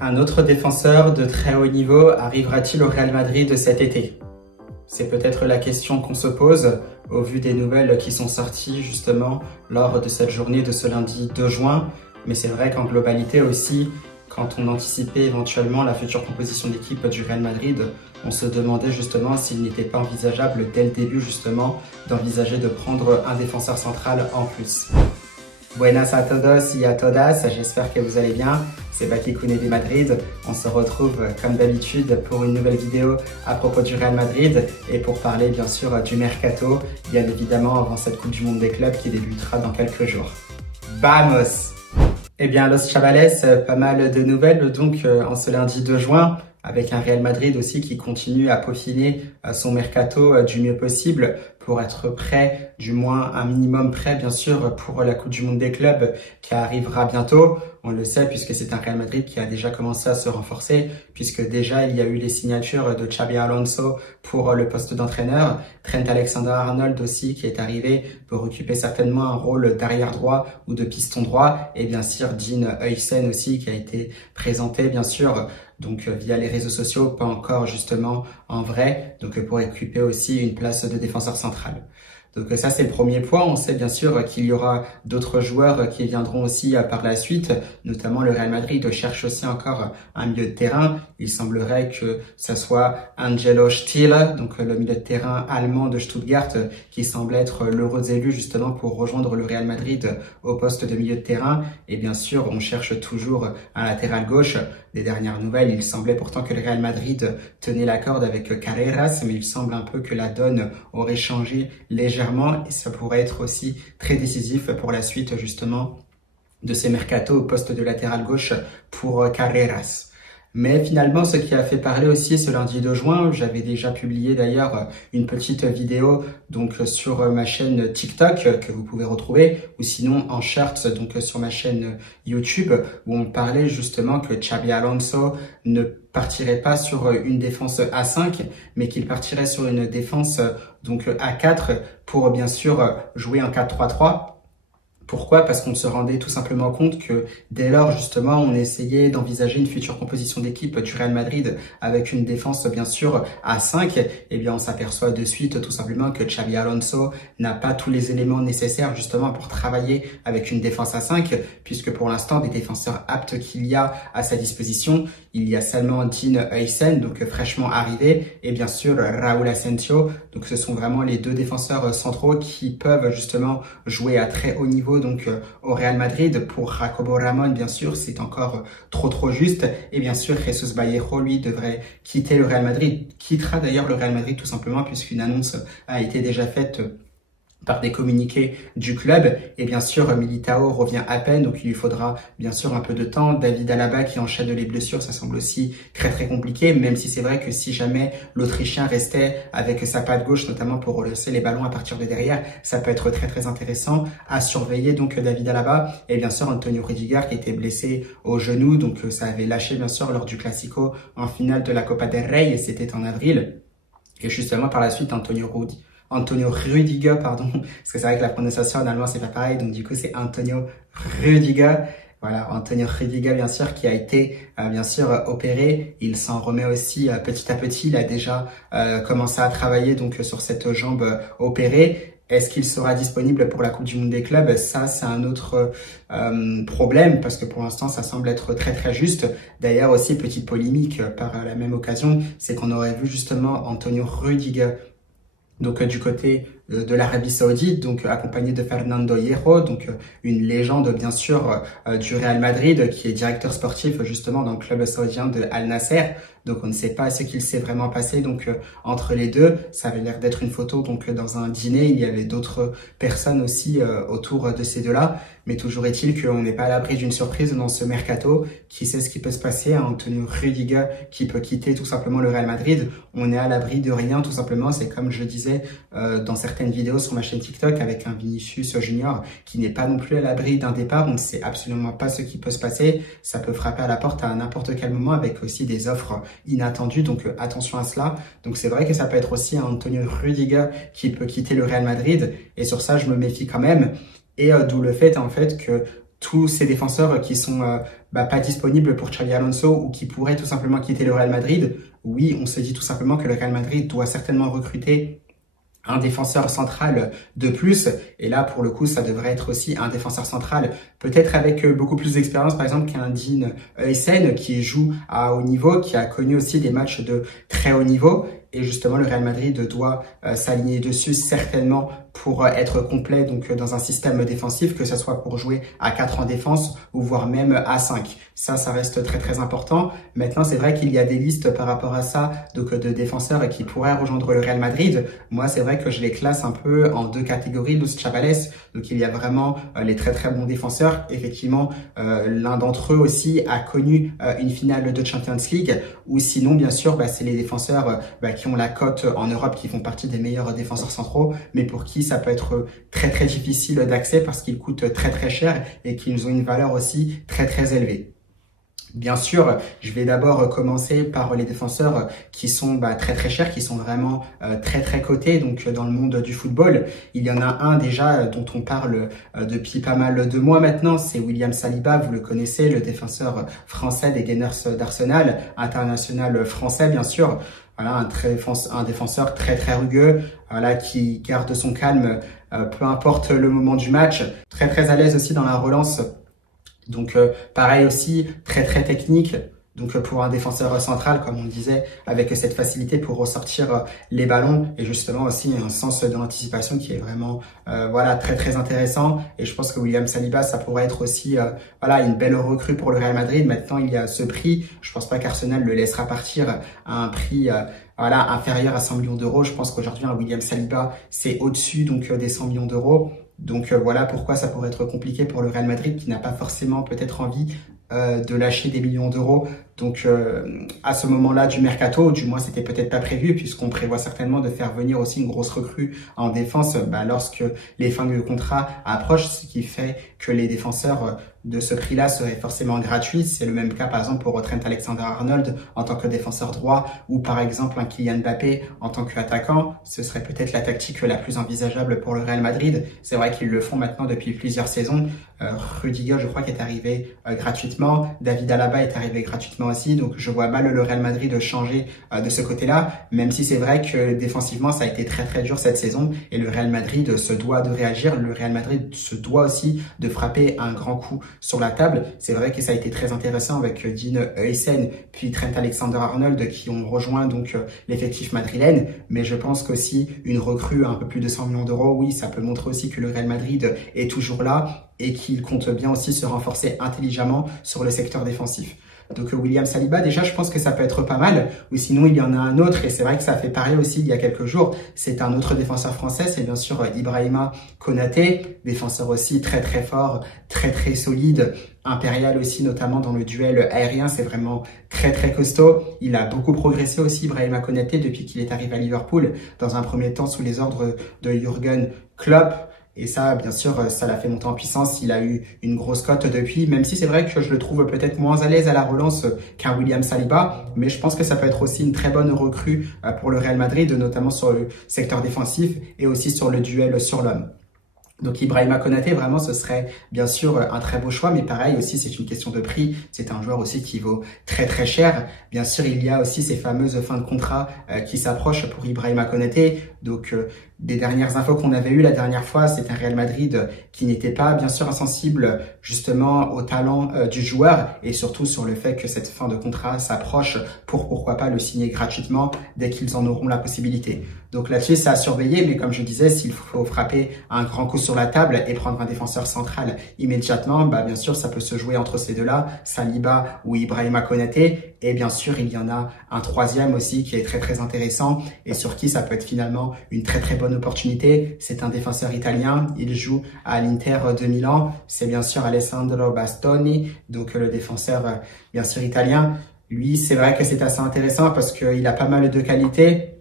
Un autre défenseur de très haut niveau arrivera-t-il au Real Madrid cet été? C'est peut-être la question qu'on se pose au vu des nouvelles qui sont sorties justement lors de cette journée de ce lundi 2 juin. Mais c'est vrai qu'en globalité aussi, quand on anticipait éventuellement la future composition d'équipe du Real Madrid, on se demandait justement s'il n'était pas envisageable dès le début justement d'envisager de prendre un défenseur central en plus. Buenas a todos y a todas, j'espère que vous allez bien. C'est Baki Koune de Madrid. On se retrouve comme d'habitude pour une nouvelle vidéo à propos du Real Madrid et pour parler bien sûr du Mercato, bien évidemment avant cette Coupe du Monde des clubs qui débutera dans quelques jours. Vamos! Eh bien, Los Chavales, pas mal de nouvelles donc en ce lundi 2 juin. Avec un Real Madrid aussi qui continue à peaufiner son mercato du mieux possible pour être prêt, du moins un minimum prêt bien sûr pour la Coupe du Monde des clubs qui arrivera bientôt. On le sait puisque c'est un Real Madrid qui a déjà commencé à se renforcer puisque déjà il y a eu les signatures de Xabi Alonso pour le poste d'entraîneur, Trent Alexander-Arnold aussi qui est arrivé pour occuper certainement un rôle d'arrière droit ou de piston droit et bien sûr Dean Huijsen aussi qui a été présenté bien sûr donc via les réseaux sociaux, pas encore justement en vrai, donc pour occuper aussi une place de défenseur central. Donc ça c'est le premier point. On sait bien sûr qu'il y aura d'autres joueurs qui viendront aussi par la suite, notamment le Real Madrid cherche aussi encore un milieu de terrain. Il semblerait que ça soit Angelo Steel, donc le milieu de terrain allemand de Stuttgart, qui semble être l'heureux élu justement pour rejoindre le Real Madrid au poste de milieu de terrain. Et bien sûr, on cherche toujours un latéral gauche. Des dernières nouvelles, il semblait pourtant que le Real Madrid tenait la corde avec Carreras, mais il semble un peu que la donne aurait changé légèrement et ça pourrait être aussi très décisif pour la suite justement de ces mercatos au poste de latéral gauche pour Carreras. Mais finalement, ce qui a fait parler aussi ce lundi 2 juin, j'avais déjà publié d'ailleurs une petite vidéo donc sur ma chaîne TikTok que vous pouvez retrouver ou sinon en shorts donc sur ma chaîne YouTube où on parlait justement que Xabi Alonso ne partirait pas sur une défense A5 mais qu'il partirait sur une défense donc A4 pour bien sûr jouer un 4-3-3. Pourquoi? Parce qu'on se rendait tout simplement compte que dès lors, justement, on essayait d'envisager une future composition d'équipe du Real Madrid avec une défense, bien sûr, à 5. Eh bien, on s'aperçoit de suite, tout simplement, que Xabi Alonso n'a pas tous les éléments nécessaires, justement, pour travailler avec une défense à 5, puisque pour l'instant, des défenseurs aptes qu'il y a à sa disposition, il y a seulement Dean Huijsen, donc fraîchement arrivé, et bien sûr, Raúl Asensio. Donc, ce sont vraiment les deux défenseurs centraux qui peuvent, justement, jouer à très haut niveau donc au Real Madrid. Pour Jacobo Ramón, bien sûr, c'est encore trop juste. Et bien sûr, Jesus Vallejo, lui, devrait quitter le Real Madrid. Quittera d'ailleurs le Real Madrid tout simplement puisqu'une annonce a été déjà faite par des communiqués du club. Et bien sûr, Militao revient à peine, donc il lui faudra bien sûr un peu de temps. David Alaba qui enchaîne les blessures, ça semble aussi très compliqué, même si c'est vrai que si jamais l'Autrichien restait avec sa patte gauche, notamment pour relancer les ballons à partir de derrière, ça peut être très intéressant à surveiller. Donc David Alaba et bien sûr Antonio Rudiger qui était blessé au genou, donc ça avait lâché bien sûr lors du Classico en finale de la Copa del Rey, et c'était en avril. Et justement par la suite, Antonio Rudiger, pardon, parce que c'est vrai que la prononciation en allemand c'est pas pareil, donc du coup c'est Antonio Rudiger. Voilà, Antonio Rudiger bien sûr qui a été bien sûr opéré. Il s'en remet aussi petit à petit. Il a déjà commencé à travailler donc sur cette jambe opérée. Est-ce qu'il sera disponible pour la Coupe du Monde des clubs? Ça, c'est un autre problème parce que pour l'instant, ça semble être très juste. D'ailleurs aussi, petite polémique par la même occasion, c'est qu'on aurait vu justement Antonio Rudiger donc du côté de l'Arabie Saoudite, donc accompagné de Fernando Hierro, donc une légende bien sûr du Real Madrid qui est directeur sportif justement dans le club saoudien de Al Nasser. Donc on ne sait pas ce qu'il s'est vraiment passé donc entre les deux. Ça avait l'air d'être une photo donc dans un dîner. Il y avait d'autres personnes aussi autour de ces deux-là. Mais toujours est-il qu'on n'est pas à l'abri d'une surprise dans ce mercato. Qui sait ce qui peut se passer? Antonio Rudiger qui peut quitter tout simplement le Real Madrid. On est à l'abri de rien tout simplement. C'est comme je disais dans certaines vidéos sur ma chaîne TikTok avec un Vinicius Junior qui n'est pas non plus à l'abri d'un départ. On ne sait absolument pas ce qui peut se passer. Ça peut frapper à la porte à n'importe quel moment avec aussi des offres inattendues. Donc attention à cela. Donc c'est vrai que ça peut être aussi Antonio Rudiger qui peut quitter le Real Madrid. Et sur ça, je me méfie quand même. Et d'où le fait en fait que tous ces défenseurs qui sont pas disponibles pour Xabi Alonso ou qui pourraient tout simplement quitter le Real Madrid, oui, on se dit tout simplement que le Real Madrid doit certainement recruter un défenseur central de plus. Et là, pour le coup, ça devrait être aussi un défenseur central, peut-être avec beaucoup plus d'expérience, par exemple, qu'un Dean Huijsen qui joue à haut niveau, qui a connu aussi des matchs de très haut niveau. Et justement, le Real Madrid doit s'aligner dessus certainement pour être complet donc dans un système défensif, que ce soit pour jouer à 4 en défense ou voire même à 5. Ça reste très très important. Maintenant, c'est vrai qu'il y a des listes par rapport à ça, donc de défenseurs qui pourraient rejoindre le Real Madrid. Moi, c'est vrai que je les classe un peu en 2 catégories, los chavales. Donc, il y a vraiment les très très bons défenseurs. Effectivement, l'un d'entre eux aussi a connu une finale de Champions League. Ou sinon, bien sûr, c'est les défenseurs qui ont la cote en Europe, qui font partie des meilleurs défenseurs centraux, mais pour qui ça peut être très très difficile d'accès parce qu'ils coûtent très très cher et qu'ils ont une valeur aussi très très élevée. Bien sûr, je vais d'abord commencer par les défenseurs qui sont très très chers, qui sont vraiment très très cotés donc dans le monde du football. Il y en a un déjà dont on parle depuis pas mal de mois maintenant, c'est William Saliba, vous le connaissez, le défenseur français des Gunners d'Arsenal, international français bien sûr. Voilà, un défenseur très très rugueux, voilà, qui garde son calme peu importe le moment du match, très très à l'aise aussi dans la relance. Donc pareil aussi, très très technique. Donc pour un défenseur central, comme on disait, avec cette facilité pour ressortir les ballons et justement aussi un sens de l'anticipation qui est vraiment voilà très très intéressant. Et je pense que William Saliba, ça pourrait être aussi voilà une belle recrue pour le Real Madrid. Maintenant, il y a ce prix. Je pense pas qu'Arsenal le laissera partir à un prix voilà inférieur à 100 millions d'euros. Je pense qu'aujourd'hui un William Saliba, c'est au-dessus donc des 100 millions d'euros. Donc voilà pourquoi ça pourrait être compliqué pour le Real Madrid qui n'a pas forcément peut-être envie de lâcher des millions d'euros. Donc à ce moment-là du mercato, du moins c'était peut-être pas prévu puisqu'on prévoit certainement de faire venir aussi une grosse recrue en défense lorsque les fins de contrat approchent, ce qui fait que les défenseurs de ce prix-là seraient forcément gratuits. C'est le même cas par exemple pour Trent Alexander-Arnold en tant que défenseur droit ou par exemple un Kylian Mbappé en tant qu'attaquant. Ce serait peut-être la tactique la plus envisageable pour le Real Madrid. C'est vrai qu'ils le font maintenant depuis plusieurs saisons. Rudiger, je crois, qui est arrivé gratuitement. David Alaba est arrivé gratuitement aussi. Donc, je vois mal le Real Madrid changer de ce côté-là, même si c'est vrai que défensivement, ça a été très très dur cette saison et le Real Madrid se doit de réagir. Le Real Madrid se doit aussi de frapper un grand coup sur la table. C'est vrai que ça a été très intéressant avec Dean Huijsen puis Trent Alexander-Arnold qui ont rejoint donc l'effectif madrilène. Mais je pense qu'aussi une recrue à un peu plus de 100 millions d'euros, oui, ça peut montrer aussi que le Real Madrid est toujours là et qu'il compte bien aussi se renforcer intelligemment sur le secteur défensif. Donc William Saliba, déjà, je pense que ça peut être pas mal. Ou sinon, il y en a un autre, et c'est vrai que ça fait parler aussi il y a quelques jours. C'est un autre défenseur français, c'est bien sûr Ibrahima Konaté, défenseur aussi très très fort, très très solide, impérial aussi, notamment dans le duel aérien. C'est vraiment très très costaud. Il a beaucoup progressé aussi, Ibrahima Konaté, depuis qu'il est arrivé à Liverpool, dans un premier temps sous les ordres de Jürgen Klopp. Et ça, bien sûr, ça l'a fait monter en puissance. Il a eu une grosse cote depuis, même si c'est vrai que je le trouve peut-être moins à l'aise à la relance qu'un William Saliba. Mais je pense que ça peut être aussi une très bonne recrue pour le Real Madrid, notamment sur le secteur défensif et aussi sur le duel sur l'homme. Donc Ibrahima Konaté, vraiment, ce serait bien sûr un très beau choix, mais pareil aussi, c'est une question de prix. C'est un joueur aussi qui vaut très très cher. Bien sûr, il y a aussi ces fameuses fins de contrat qui s'approchent pour Ibrahima Konaté. Donc des dernières infos qu'on avait eues la dernière fois, c'est un Real Madrid qui n'était pas bien sûr insensible justement au talent du joueur et surtout sur le fait que cette fin de contrat s'approche pour pourquoi pas le signer gratuitement dès qu'ils en auront la possibilité. Donc là-dessus, c'est à surveiller, mais comme je disais, s'il faut frapper un grand coup sur la table et prendre un défenseur central immédiatement, bien sûr, ça peut se jouer entre ces deux-là, Saliba ou Ibrahima Konaté. Et bien sûr, il y en a un troisième aussi qui est très très intéressant et sur qui ça peut être finalement une très très bonne opportunité. C'est un défenseur italien, il joue à l'Inter de Milan. C'est bien sûr Alessandro Bastoni, donc le défenseur bien sûr italien. Lui, c'est vrai que c'est assez intéressant parce qu'il a pas mal de qualités.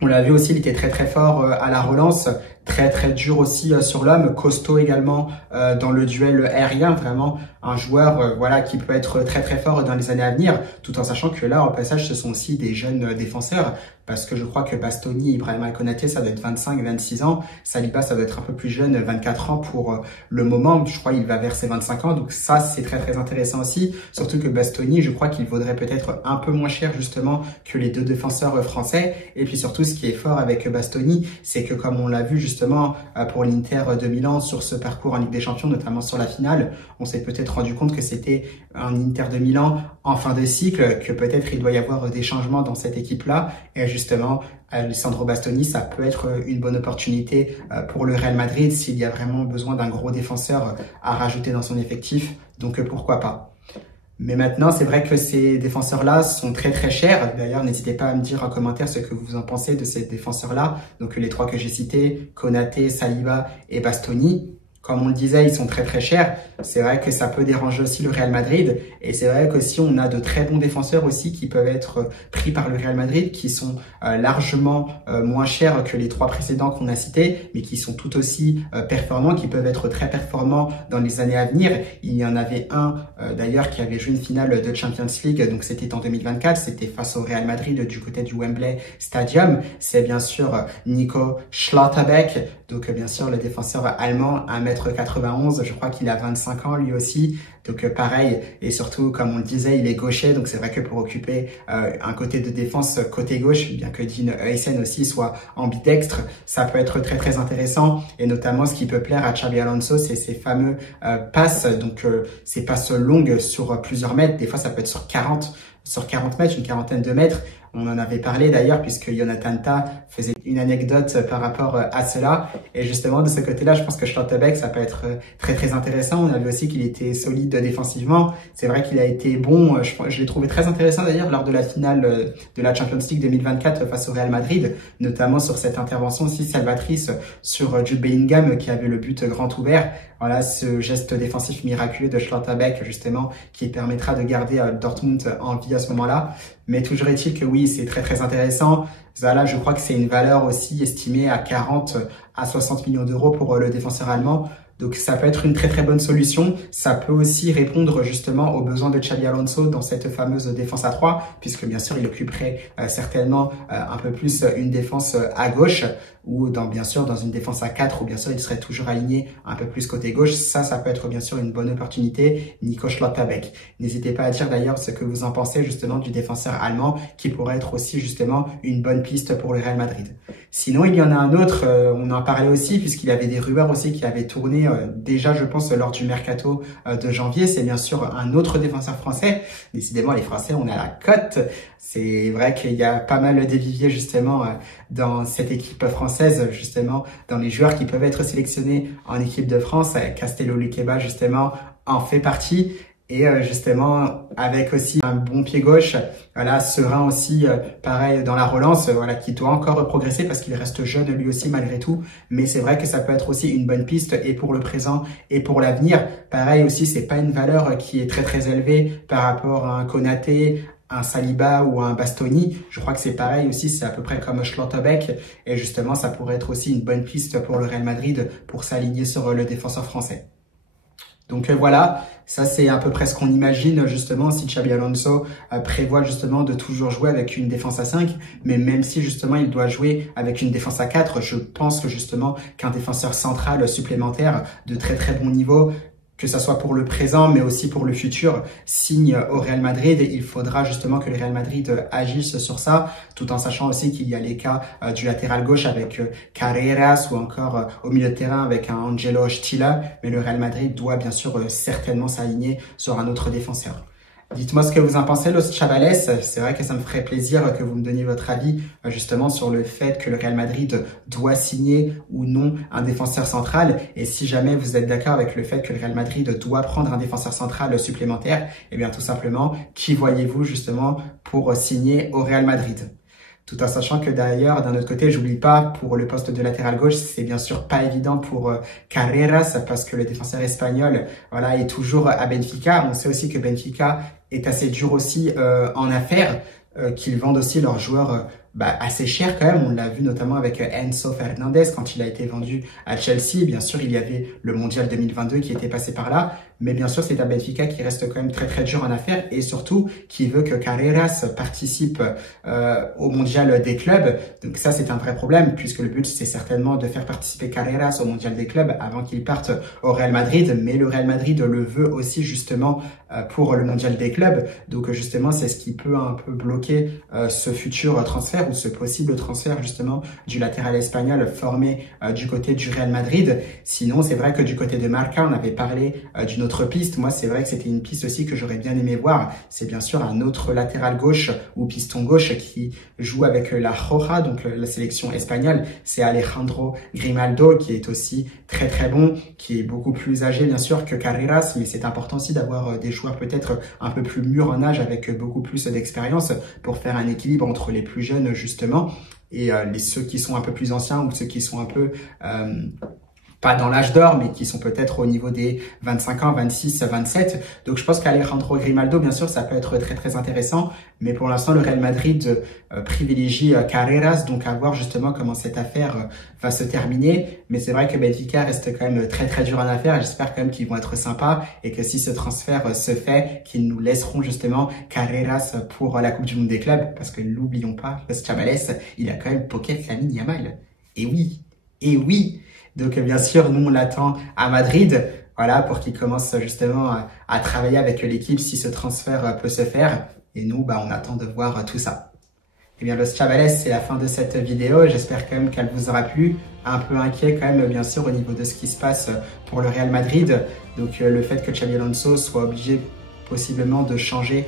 On l'a vu aussi, il était très très fort à la relance, très dur aussi sur l'homme, costaud également dans le duel aérien, vraiment un joueur voilà qui peut être très fort dans les années à venir, tout en sachant que là, au passage, ce sont aussi des jeunes défenseurs, parce que je crois que Bastoni, Ibrahima Konaté, ça doit être 25-26 ans, Saliba, ça doit être un peu plus jeune, 24 ans pour le moment, je crois qu'il va vers ses 25 ans, donc ça, c'est très intéressant aussi, surtout que Bastoni, je crois qu'il vaudrait peut-être un peu moins cher justement que les deux défenseurs français, et puis surtout, ce qui est fort avec Bastoni, c'est que comme on l'a vu justement pour l'Inter de Milan sur ce parcours en Ligue des Champions, notamment sur la finale, on s'est peut-être rendu compte que c'était un Inter de Milan en fin de cycle, que peut-être il doit y avoir des changements dans cette équipe-là. Et justement, Alessandro Bastoni, ça peut être une bonne opportunité pour le Real Madrid s'il y a vraiment besoin d'un gros défenseur à rajouter dans son effectif. Donc pourquoi pas. Mais maintenant, c'est vrai que ces défenseurs-là sont très chers. D'ailleurs, n'hésitez pas à me dire en commentaire ce que vous en pensez de ces défenseurs-là. Donc les trois que j'ai cités, Konaté, Saliba et Bastoni. Comme on le disait, ils sont très chers. C'est vrai que ça peut déranger aussi le Real Madrid. Et c'est vrai qu'aussi, on a de très bons défenseurs aussi qui peuvent être pris par le Real Madrid, qui sont largement moins chers que les trois précédents qu'on a cités, mais qui sont tout aussi performants, qui peuvent être très performants dans les années à venir. Il y en avait un d'ailleurs qui avait joué une finale de Champions League, donc c'était en 2024, c'était face au Real Madrid du côté du Wembley Stadium. C'est bien sûr Nico Schlotterbeck, donc bien sûr le défenseur allemand, 1m91, je crois qu'il a 25 ans lui aussi, donc pareil, et surtout comme on le disait, il est gaucher, donc c'est vrai que pour occuper un côté de défense côté gauche, bien que Dean Huijsen aussi soit ambidextre, ça peut être très intéressant, et notamment ce qui peut plaire à Xabi Alonso, c'est ces fameux passes, donc ces passes longues sur plusieurs mètres, des fois ça peut être sur 40 mètres, une quarantaine de mètres. On en avait parlé d'ailleurs puisque Jonathan Tah faisait une anecdote par rapport à cela. Et justement, de ce côté-là, je pense que Schlotterbeck, ça peut être très intéressant. On a vu aussi qu'il était solide défensivement. C'est vrai qu'il a été bon. Je l'ai trouvé très intéressant d'ailleurs lors de la finale de la Champions League 2024 face au Real Madrid, notamment sur cette intervention aussi salvatrice sur Jude Bellingham qui avait le but grand ouvert. Voilà, ce geste défensif miraculeux de Schlotterbeck, justement, qui permettra de garder Dortmund en vie à ce moment-là. Mais toujours est-il que oui, c'est très intéressant. Là, je crois que c'est une valeur aussi estimée à 40 à 60 millions d'euros pour le défenseur allemand. Donc ça peut être une très bonne solution. Ça peut aussi répondre justement aux besoins de Xabi Alonso dans cette fameuse défense à 3, puisque bien sûr il occuperait certainement un peu plus une défense à gauche, ou bien sûr dans une défense à 4, où bien sûr il serait toujours aligné un peu plus côté gauche. Ça peut être bien sûr une bonne opportunité. Nico Schlotterbeck. N'hésitez pas à dire d'ailleurs ce que vous en pensez justement du défenseur allemand, qui pourrait être aussi justement une bonne piste pour le Real Madrid. Sinon, il y en a un autre, on en parlait aussi, puisqu'il y avait des rumeurs aussi qui avaient tourné déjà, je pense, lors du mercato de janvier. C'est bien sûr un autre défenseur français. Décidément, les Français, on a la cote. C'est vrai qu'il y a pas mal de viviers justement dans cette équipe française, justement, dans les joueurs qui peuvent être sélectionnés en équipe de France. Castello Luqueba, justement, en fait partie. Et justement, avec aussi un bon pied gauche, voilà, serein aussi, pareil dans la relance, voilà, qui doit encore progresser parce qu'il reste jeune lui aussi malgré tout. Mais c'est vrai que ça peut être aussi une bonne piste et pour le présent et pour l'avenir. Pareil aussi, c'est pas une valeur qui est très élevée par rapport à un Konaté, un Saliba ou un Bastoni. Je crois que c'est pareil aussi, c'est à peu près comme Schlotterbeck. Et justement, ça pourrait être aussi une bonne piste pour le Real Madrid pour s'aligner sur le défenseur français. Donc voilà, ça c'est à peu près ce qu'on imagine justement si Xabi Alonso prévoit justement de toujours jouer avec une défense à 5, mais même si justement il doit jouer avec une défense à 4, je pense que justement qu'un défenseur central supplémentaire de très bon niveau, que ça soit pour le présent, mais aussi pour le futur, signe au Real Madrid. Il faudra justement que le Real Madrid agisse sur ça, tout en sachant aussi qu'il y a les cas du latéral gauche avec Carreras ou encore au milieu de terrain avec un Angelo Stiller. Mais le Real Madrid doit bien sûr certainement s'aligner sur un autre défenseur. Dites-moi ce que vous en pensez, Los Chavales. C'est vrai que ça me ferait plaisir que vous me donniez votre avis justement sur le fait que le Real Madrid doit signer ou non un défenseur central. Et si jamais vous êtes d'accord avec le fait que le Real Madrid doit prendre un défenseur central supplémentaire, eh bien tout simplement, qui voyez-vous justement pour signer au Real Madrid ? Tout en sachant que d'ailleurs, d'un autre côté, j'oublie pas, pour le poste de latéral gauche, c'est bien sûr pas évident pour Carreras parce que le défenseur espagnol, voilà, est toujours à Benfica. On sait aussi que Benfica est assez dur aussi en affaires, qu'ils vendent aussi leurs joueurs assez cher quand même. On l'a vu notamment avec Enzo Fernandez quand il a été vendu à Chelsea. Bien sûr, il y avait le Mondial 2022 qui était passé par là. Mais bien sûr, c'est un Benfica qui reste quand même très très dur en affaires et surtout qui veut que Carreras participe au Mondial des clubs. Donc ça, c'est un vrai problème puisque le but, c'est certainement de faire participer Carreras au Mondial des clubs avant qu'il parte au Real Madrid. Mais le Real Madrid le veut aussi justement pour le Mondial des clubs. Donc justement, c'est ce qui peut un peu bloquer ce futur transfert ou ce possible transfert justement du latéral espagnol formé du côté du Real Madrid. Sinon, c'est vrai que du côté de Marca, on avait parlé d'une autre piste. Moi, c'est vrai que c'était une piste aussi que j'aurais bien aimé voir. C'est bien sûr un autre latéral gauche ou piston gauche qui joue avec la Roja, donc la sélection espagnole. C'est Alejandro Grimaldo qui est aussi très très bon, qui est beaucoup plus âgé bien sûr que Carreras, mais c'est important aussi d'avoir des joueurs peut-être un peu plus mûrs en âge avec beaucoup plus d'expérience pour faire un équilibre entre les plus jeunes justement et ceux qui sont un peu plus anciens ou ceux qui sont un peu pas dans l'âge d'or, mais qui sont peut-être au niveau des 25 ans, 26, 27. Donc je pense qu'Alejandro Grimaldo, bien sûr, ça peut être très très intéressant, mais pour l'instant, le Real Madrid privilégie Carreras, donc à voir justement comment cette affaire va se terminer. Mais c'est vrai que Benfica reste quand même très très dur en affaires. J'espère quand même qu'ils vont être sympas et que si ce transfert se fait, qu'ils nous laisseront justement Carreras pour la Coupe du Monde des clubs, parce que n'oublions pas, Los Chavales, il a quand même pocket Lamine Yamal. Et oui, et oui. Donc bien sûr, nous on l'attend à Madrid, voilà, pour qu'il commence justement à travailler avec l'équipe si ce transfert peut se faire. Et nous, on attend de voir tout ça. Eh bien, Los Chavales, c'est la fin de cette vidéo. J'espère quand même qu'elle vous aura plu. Un peu inquiet quand même, bien sûr, au niveau de ce qui se passe pour le Real Madrid. Donc le fait que Xabi Alonso soit obligé possiblement de changer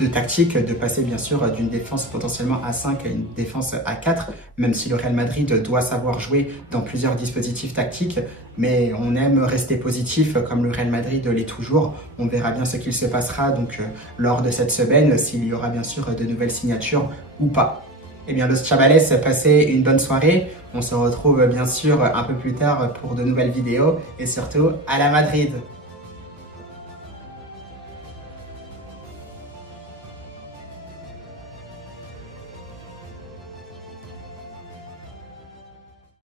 de tactique, de passer bien sûr d'une défense potentiellement à 5 à une défense à 4, même si le Real Madrid doit savoir jouer dans plusieurs dispositifs tactiques, mais on aime rester positif comme le Real Madrid l'est toujours. On verra bien ce qu'il se passera donc lors de cette semaine, s'il y aura bien sûr de nouvelles signatures ou pas. Eh bien, Los Chavales, passez une bonne soirée. On se retrouve bien sûr un peu plus tard pour de nouvelles vidéos et surtout à la Madrid.